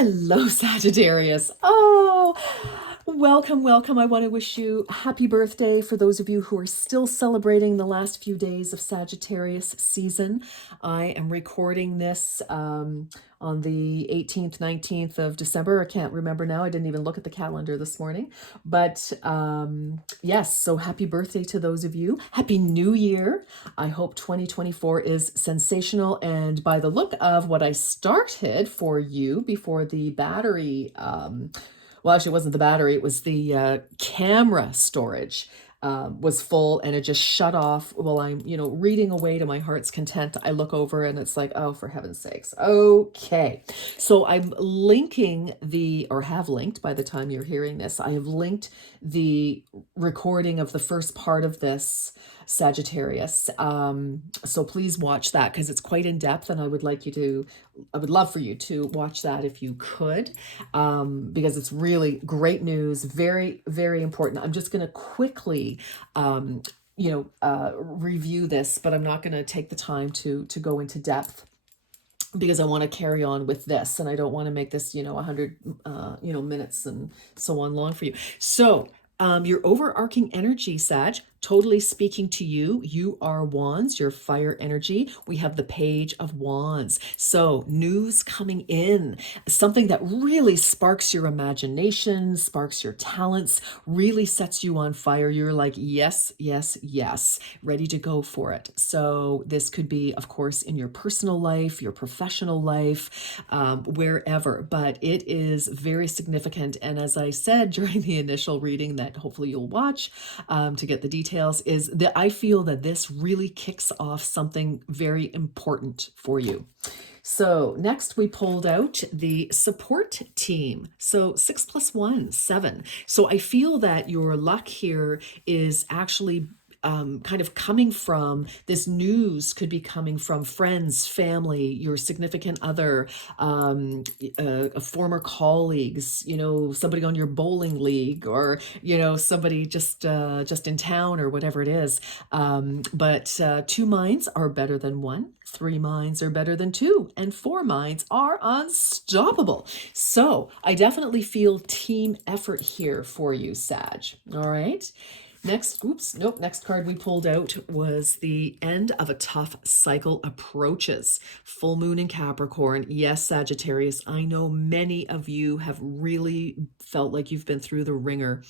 Hello, Sagittarius. Oh, welcome, welcome. I want to wish you a happy birthday for those of you who are still celebrating the last few days of Sagittarius season. I am recording this on the 18th, 19th of December. I can't remember now. I didn't even look at the calendar this morning. But yes, so happy birthday to those of you. Happy New Year. I hope 2024 is sensational. And by the look of what I started for you before the battery, well, actually, it wasn't the battery, it was the camera storage. Was full and it just shut off while I'm, reading away to my heart's content. I look over and it's like, oh, for heaven's sakes. Okay. So I'm linking or have linked by the time you're hearing this, I have linked the recording of the first part of this Sagittarius. So please watch that because it's quite in depth and I would love for you to watch that if you could, because it's really great news, very, very important. I'm just going to quickly, review this, but I'm not going to take the time to go into depth because I want to carry on with this and I don't want to make this, 100, minutes and so on long for you. So, your overarching energy, Sag, totally speaking to you. You are Wands, your fire energy. We have the Page of Wands. So news coming in, something that really sparks your imagination, sparks your talents, really sets you on fire. You're like, yes, yes, yes, ready to go for it. So this could be, of course, in your personal life, your professional life, wherever, but it is very significant. And as I said during the initial reading that hopefully you'll watch to get the details, is that I feel that this really kicks off something very important for you. So next we pulled out the support team. So 6 + 1, 7. So I feel that your luck here is actually kind of coming from this news, could be coming from friends, family, your significant other, former colleagues, somebody on your bowling league, or somebody just in town or whatever it is. But two minds are better than one. Three minds are better than two, and four minds are unstoppable. So I definitely feel team effort here for you, Sag. All right. Next card we pulled out was the end of a tough cycle approaches. Full moon in Capricorn. Yes, Sagittarius, I know many of you have really felt like you've been through the ringer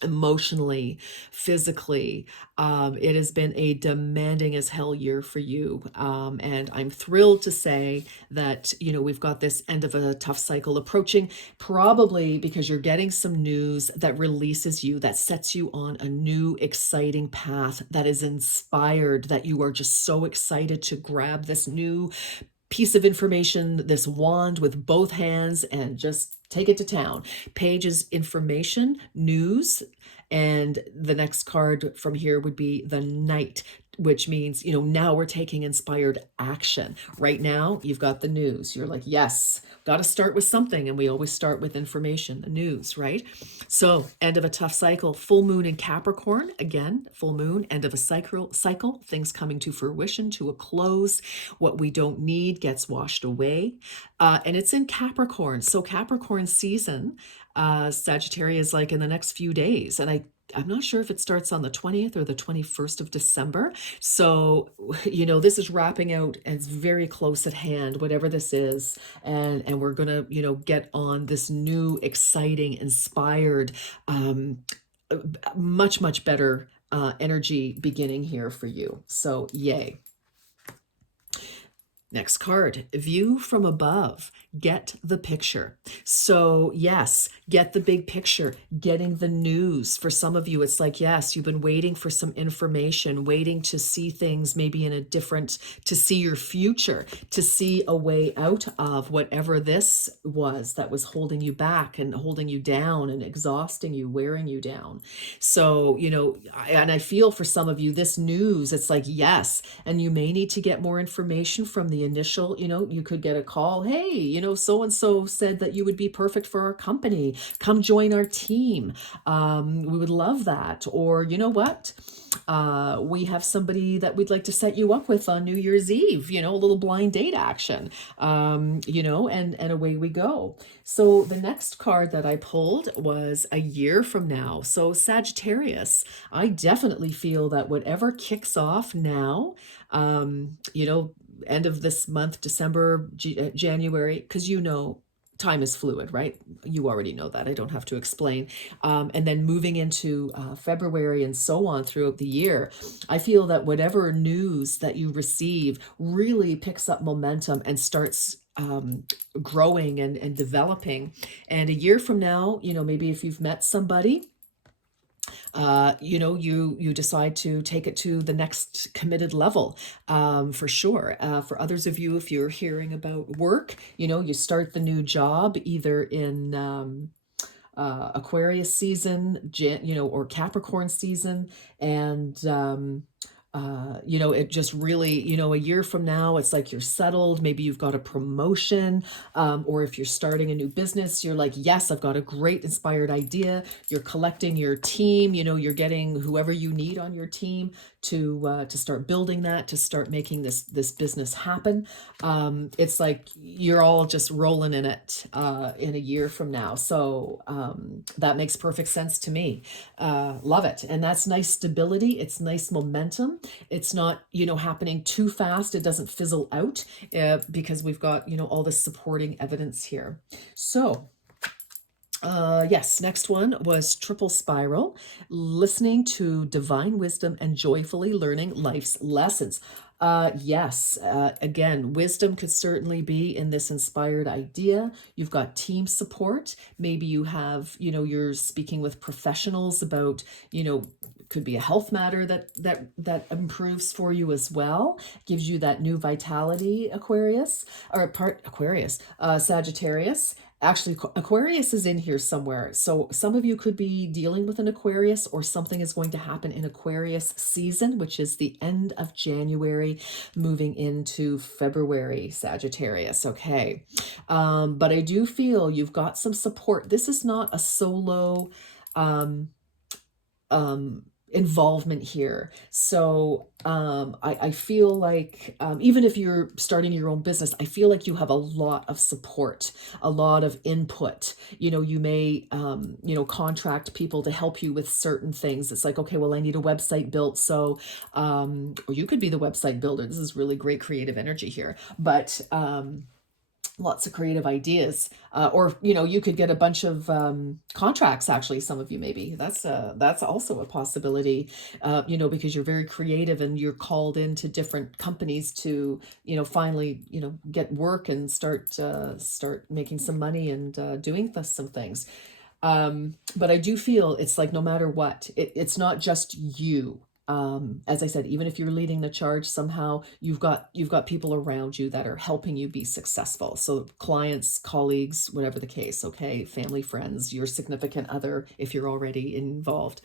emotionally, physically. It has been a demanding as hell year for you. And I'm thrilled to say that, we've got this end of a tough cycle approaching, probably because you're getting some news that releases you, that sets you on a new, exciting path, that is inspired, that you are just so excited to grab this new piece of information, this wand with both hands, and just take it to town. Page is information, news, and the next card from here would be the Knight, which means, now we're taking inspired action. Right now, you've got the news. You're like, yes, got to start with something. And we always start with information, the news, right? So end of a tough cycle, full moon in Capricorn. Again, full moon, end of a cycle, things coming to fruition, to a close. What we don't need gets washed away. And it's in Capricorn. So Capricorn season, Sagittarius, like in the next few days. And I'm not sure if it starts on the 20th or the 21st of December. So, this is wrapping out and it's very close at hand, whatever this is. And we're going to, get on this new, exciting, inspired, much, much better energy beginning here for you. So yay. Next card, view from above, get the picture. So yes, get the big picture, getting the news. For some of you, it's like, yes, you've been waiting for some information, waiting to see things maybe to see your future, to see a way out of whatever this was that was holding you back and holding you down and exhausting you, wearing you down. So, and I feel for some of you, this news, it's like, yes, and you may need to get more information from the the initial, you could get a call. Hey, so and so said that you would be perfect for our company. Come join our team. We would love that. Or, you know what? We have somebody that we'd like to set you up with on New Year's Eve, a little blind date action, and away we go. So the next card that I pulled was a year from now. So Sagittarius, I definitely feel that whatever kicks off now, end of this month, December, January, because time is fluid, right? You already know that. I don't have to explain. And then moving into February and so on throughout the year, I feel that whatever news that you receive really picks up momentum and starts growing and developing. And a year from now, maybe if you've met somebody, you decide to take it to the next committed level, for sure. For others of you, if you're hearing about work, you start the new job either in Aquarius season, or Capricorn season, and it just really, a year from now, it's like you're settled. Maybe you've got a promotion, or if you're starting a new business, you're like, yes, I've got a great inspired idea. You're collecting your team, you're getting whoever you need on your team to start building that, to start making this business happen. It's like you're all just rolling in it in a year from now. So that makes perfect sense to me. Love it. And that's nice stability. It's nice momentum. It's not, happening too fast. It doesn't fizzle out because we've got, all this supporting evidence here. So yes, next one was triple spiral, listening to divine wisdom and joyfully learning life's lessons. Yes, again, wisdom could certainly be in this inspired idea. You've got team support. Maybe you have, you're speaking with professionals about, could be a health matter that improves for you as well, gives you that new vitality, Sagittarius. Actually, Aquarius is in here somewhere. So some of you could be dealing with an Aquarius, or something is going to happen in Aquarius season, which is the end of January, moving into February, Sagittarius. Okay. But I do feel you've got some support. This is not a solo involvement here. So I feel like even if you're starting your own business, I feel like you have a lot of support, a lot of input. You may contract people to help you with certain things. It's like, okay, well, I need a website built, so or you could be the website builder. This is really great creative energy here, but lots of creative ideas, or you could get a bunch of contracts. Actually, some of you, maybe that's also a possibility, because you're very creative and you're called into different companies to finally get work and start making some money and doing some things. But I do feel it's like no matter what, it's not just you. As I said, even if you're leading the charge, somehow you've got people around you that are helping you be successful. So clients, colleagues, whatever the case, okay, family, friends, your significant other, if you're already involved.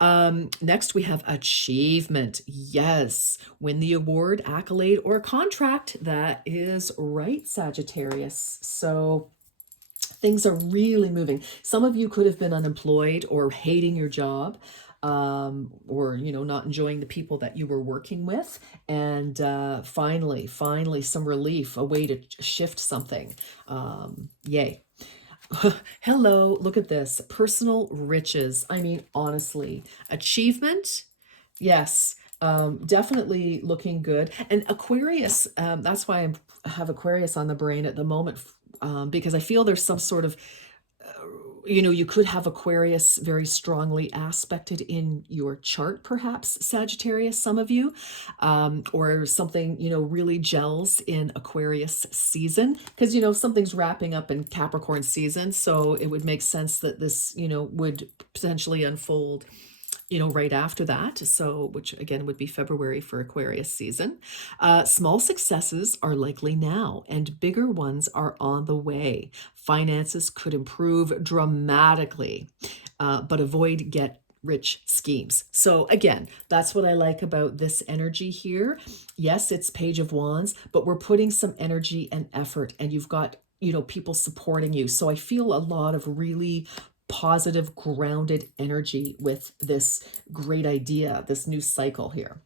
Next, we have achievement. Yes, win the award, accolade, or contract. That is right, Sagittarius. So things are really moving. Some of you could have been unemployed or hating your job, or not enjoying the people that you were working with, and finally some relief, a way to shift something. Yay. Hello, look at this, personal riches. I mean, honestly, achievement, yes. Definitely looking good. And Aquarius, that's why I have Aquarius on the brain at the moment, because I feel there's some sort of you could have Aquarius very strongly aspected in your chart, perhaps, Sagittarius, some of you, or something, really gels in Aquarius season, because, something's wrapping up in Capricorn season. So it would make sense that this, would potentially unfold right after that. So, which again would be February for Aquarius season. Small successes are likely now, and bigger ones are on the way. Finances could improve dramatically, but avoid rich schemes. So again, that's what I like about this energy here. Yes, it's Page of Wands, but we're putting some energy and effort, and you've got, people supporting you. So I feel a lot of really positive, grounded energy with this great idea, this new cycle here.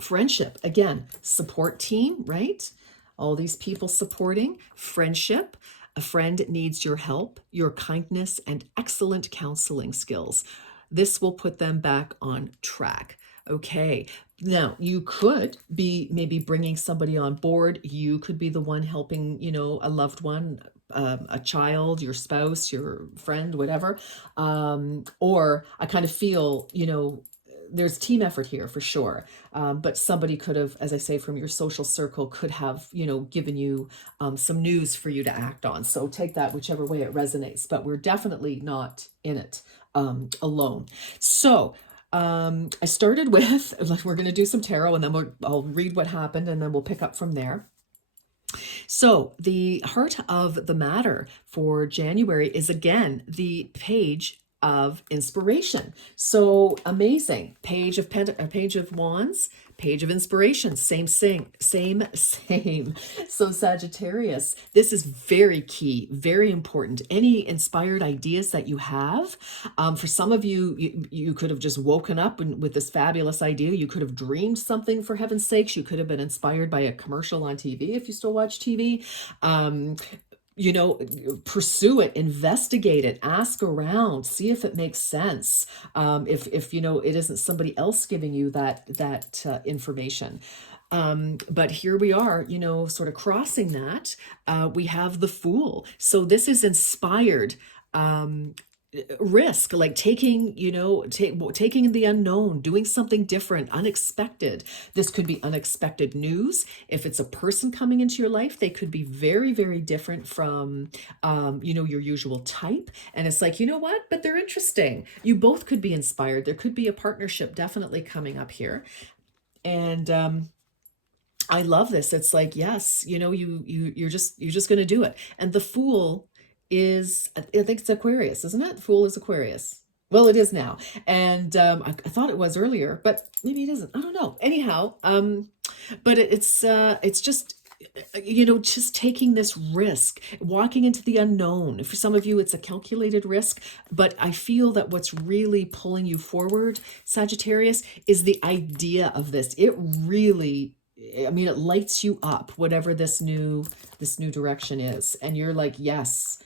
Friendship, again, support team, right? All these people supporting. Friendship, a friend needs your help, your kindness, and excellent counseling skills. This will put them back on track. Okay, now you could be maybe bringing somebody on board. You could be the one helping, a loved one, a child, your spouse, your friend, whatever. Or I kind of feel, there's team effort here for sure. But somebody could have, as I say, from your social circle could have, given you some news for you to act on. So take that whichever way it resonates, but we're definitely not in it alone. So I started with, like, we're going to do some tarot, and then I'll read what happened, and then we'll pick up from there. So the heart of the matter for January is again the Page of Inspiration. So amazing. Page of Wands, Page of Inspiration, same. So Sagittarius, this is very key, very important. Any inspired ideas that you have, for some of you, you could have just woken up with this fabulous idea. You could have dreamed something, for heaven's sakes. You could have been inspired by a commercial on TV if you still watch TV. Pursue it, investigate it, ask around, see if it makes sense. If it isn't somebody else giving you that information. But here we are, sort of crossing that. We have the Fool. So this is inspired risk, like taking the unknown, doing something different, unexpected. This could be unexpected news. If it's a person coming into your life, they could be very, very different from your usual type, and it's like, what, but they're interesting. You both could be inspired. There could be a partnership definitely coming up here. And I love this. It's like, yes, you're just going to do it. And the Fool is, I think it's Aquarius, isn't it? Fool is Aquarius. Well, it is now. And I thought it was earlier, but maybe it isn't. I don't know. Anyhow, but it's just, just taking this risk, walking into the unknown. For some of you, it's a calculated risk, but I feel that what's really pulling you forward, Sagittarius, is the idea of this. It really, it lights you up, whatever this new direction is. And you're like, yes,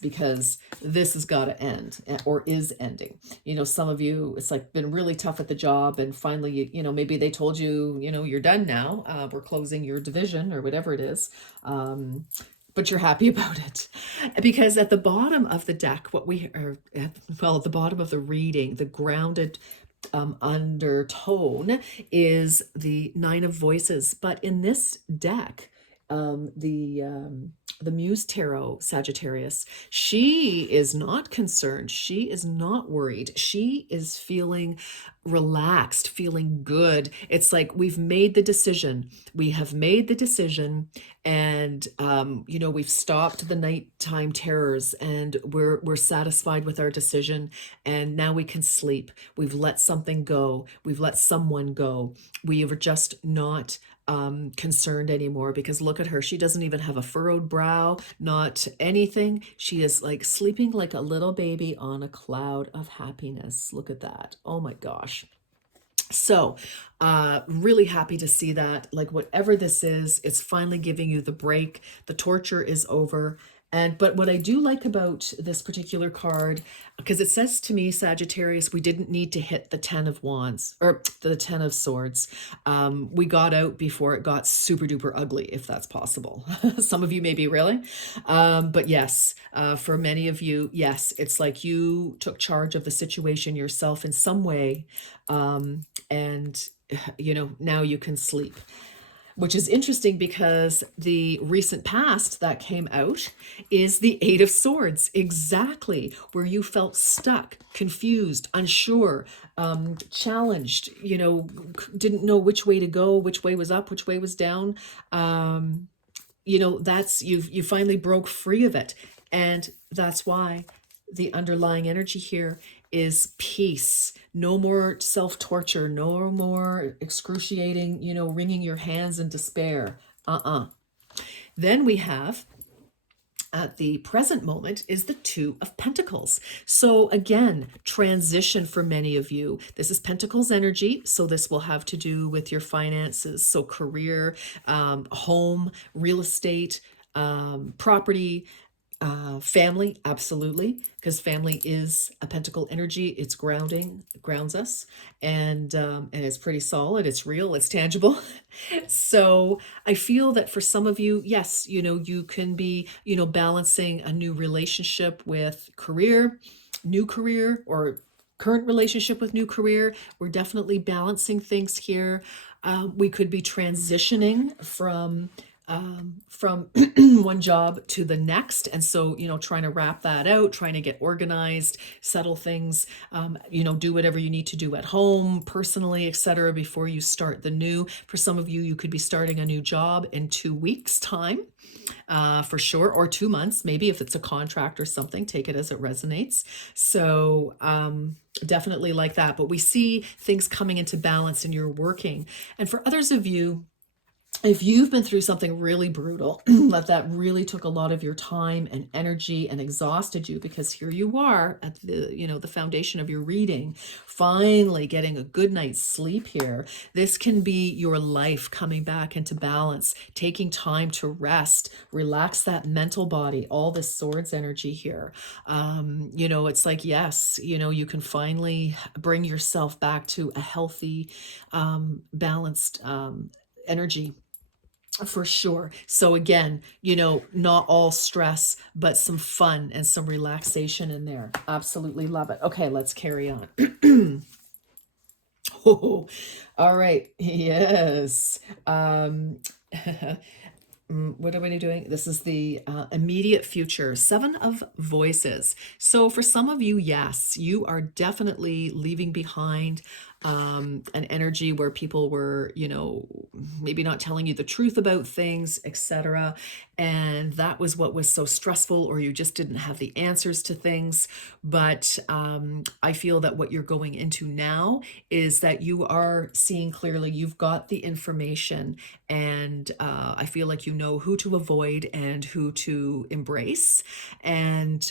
because this has got to end, or is ending. Some of you, it's like been really tough at the job, and finally, maybe they told you, you're done now. We're closing your division or whatever it is. But you're happy about it, because at the bottom of the deck, at the bottom of the reading, the grounded undertone is the Nine of Voices. But in this deck, the Muse Tarot, Sagittarius, she is not concerned. She is not worried. She is feeling relaxed, feeling good. It's like, we've made the decision. We have made the decision, and we've stopped the nighttime terrors, and we're satisfied with our decision, and now we can sleep. We've let something go. We've let someone go. We are just not concerned anymore, because look at her. She doesn't even have a furrowed brow, not anything. She is like sleeping like a little baby on a cloud of happiness. Look at that. Oh my gosh. So really happy to see that. Like, whatever this is, it's finally giving you the break. The torture is over. But what I do like about this particular card, because it says to me, Sagittarius, we didn't need to hit the 10 of Wands, or the 10 of Swords. We got out before it got super duper ugly, if that's possible. Some of you maybe, really. But yes, for many of you, yes, it's like you took charge of the situation yourself in some way. And now you can sleep. Which is interesting, because the recent past that came out is the Eight of Swords, exactly where you felt stuck, confused, unsure, challenged, didn't know which way to go, which way was up, which way was down. That's, you finally broke free of it. And that's why the underlying energy here is peace. No more self-torture, no more excruciating, wringing your hands in despair. Then we have, at the present moment, is the Two of Pentacles. So again, transition for many of you. This is Pentacles energy, so this will have to do with your finances. So career, home, real estate, property, family, absolutely, because family is a pentacle energy. It's grounding, it grounds us, and it's pretty solid. It's real. It's tangible. So I feel that for some of you, yes, you can be, balancing a new relationship with career, new career, or current relationship with new career. We're definitely balancing things here. We could be transitioning from one job to the next, and so trying to wrap that out, trying to get organized, settle things, do whatever you need to do at home, personally, etc., before you start the new. For some of you, you could be starting a new job in 2 weeks time, for sure, or 2 months maybe. If it's a contract or something, take it as it resonates. So definitely like that. But we see things coming into balance and you're working. And for others of you, if you've been through something really brutal, that really took a lot of your time and energy and exhausted you, because here you are at the foundation of your reading, finally getting a good night's sleep here. This can be your life coming back into balance, taking time to rest, relax that mental body, all this swords energy here. It's like, yes, you can finally bring yourself back to a healthy, balanced energy. For sure. So again, not all stress, but some fun and some relaxation in there. Absolutely love it. Okay, let's carry on. Oh, all right. Yes. What are we doing? This is the immediate future. 7 of Voices. So for some of you, yes, you are definitely leaving behind an energy where people were, maybe not telling you the truth about things, etc. And that was what was so stressful, or you just didn't have the answers to things. But I feel that what you're going into now is that you are seeing clearly. You've got the information, and I feel like you know who to avoid and who to embrace. And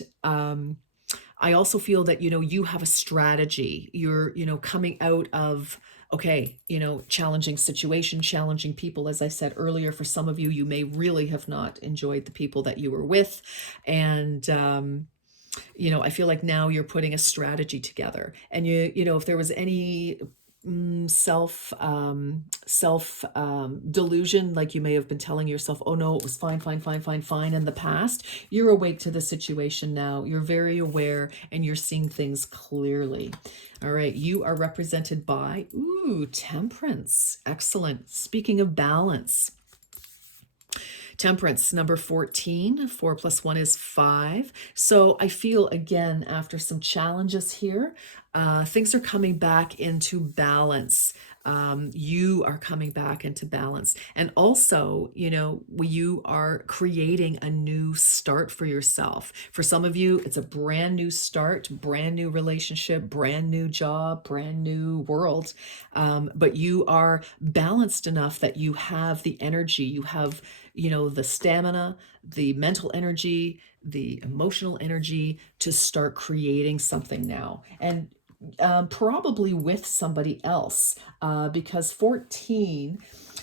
I also feel that, you have a strategy. You're, coming out of, okay, challenging situation, challenging people. As I said earlier, for some of you, you may really have not enjoyed the people that you were with. And, I feel like now you're putting a strategy together. And if there was any self delusion, like you may have been telling yourself, oh no, it was fine, fine, fine, fine, fine in the past, you're awake to the situation now. You're very aware and you're seeing things clearly. All right, you are represented by Temperance. Excellent. Speaking of balance, Temperance, number 14. 4 + 1 is 5. So I feel, again, after some challenges here, things are coming back into balance. You are coming back into balance. And also, you are creating a new start for yourself. For some of you, it's a brand new start, brand new relationship, brand new job, brand new world. But you are balanced enough that you have the energy, you have, the stamina, the mental energy, the emotional energy to start creating something now. And probably with somebody else, because 14,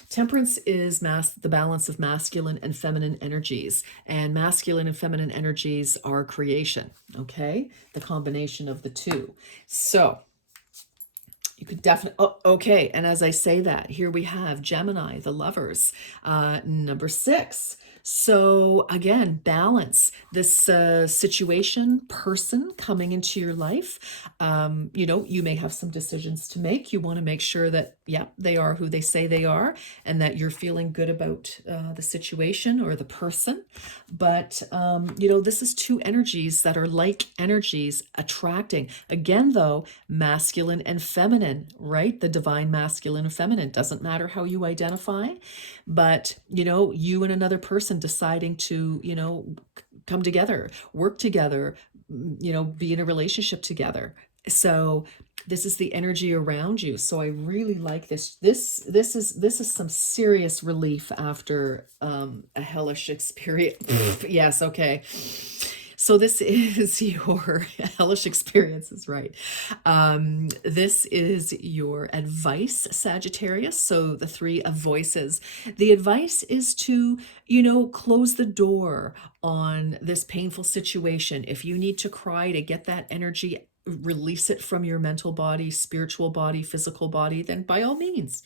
Temperance is the balance of masculine and feminine energies, and masculine and feminine energies are creation, okay? The combination of the two. So you could definitely, okay. And as I say that, here we have Gemini, the Lovers, number 6. So again, balance. This situation, person coming into your life, you may have some decisions to make. You want to make sure that, they are who they say they are, and that you're feeling good about the situation or the person. But, this is 2 energies that are like energies attracting. Again, though, masculine and feminine, right? The divine masculine and feminine. Doesn't matter how you identify, but, you and another person deciding to, come together, work together, be in a relationship together. So this is the energy around you. So I really like this. This is some serious relief after a hellish experience. Yes, okay. So this is your hellish experiences, right? This is your advice, Sagittarius. So the three of voices. The advice is to, close the door on this painful situation. If you need to cry to get that energy, release it from your mental body, spiritual body, physical body, then by all means.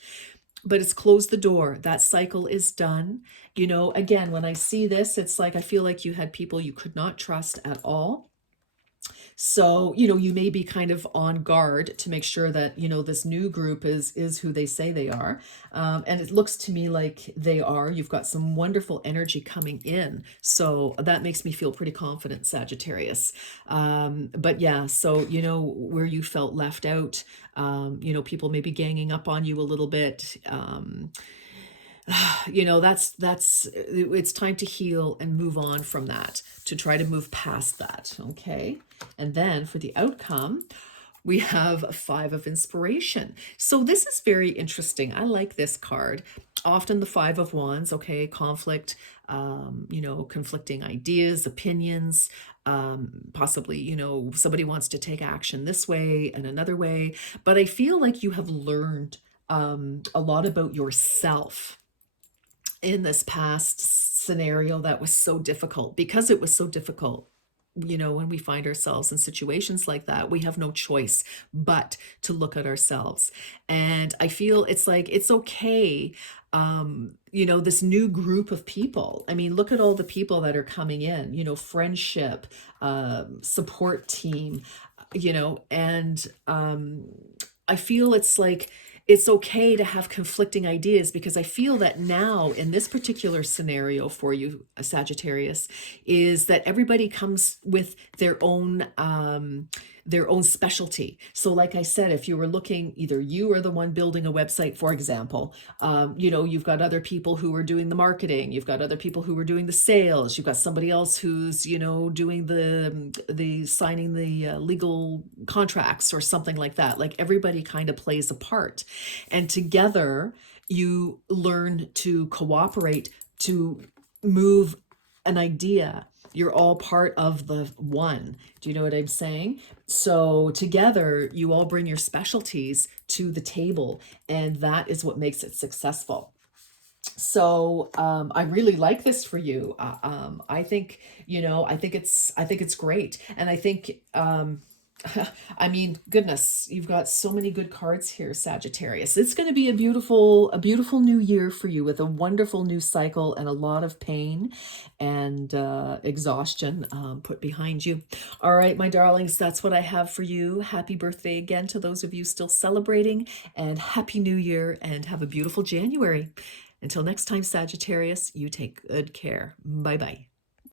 But it's close the door. That cycle is done. Again, when I see this, it's like I feel like you had people you could not trust at all. So, you may be kind of on guard to make sure that, this new group is who they say they are. And it looks to me like they are. You've got some wonderful energy coming in. So that makes me feel pretty confident, Sagittarius. But yeah, so, where you felt left out, people maybe ganging up on you a little bit. That's it's time to heal and move on from that, to try to move past that. Okay. And then for the outcome, we have a Five of Inspiration. So this is very interesting. I like this card. Often the Five of Wands, okay, conflict, conflicting ideas, opinions, possibly, somebody wants to take action this way and another way. But I feel like you have learned a lot about yourself in this past scenario that was so difficult. Because it was so difficult, when we find ourselves in situations like that, we have no choice but to look at ourselves. And I feel it's like it's okay. This new group of people, I mean, look at all the people that are coming in, friendship, support team, and I feel it's like it's okay to have conflicting ideas, because I feel that now in this particular scenario for you, Sagittarius, is that everybody comes with their own specialty. So like I said, if you were looking, either you are the one building a website, for example, you've got other people who are doing the marketing, you've got other people who are doing the sales, you've got somebody else who's, doing the signing the legal contracts or something like that. Like everybody kind of plays a part. And together you learn to cooperate to move an idea. You're all part of the one. Do you know what I'm saying? So together, you all bring your specialties to the table, and that is what makes it successful. So I really like this for you. I think, I think it's great. And I think, I mean, goodness, you've got so many good cards here, Sagittarius. It's going to be a beautiful new year for you, with a wonderful new cycle and a lot of pain and exhaustion put behind you. All right, my darlings, that's what I have for you. Happy birthday again to those of you still celebrating, and Happy New Year, and have a beautiful January. Until next time, Sagittarius, you take good care. Bye-bye.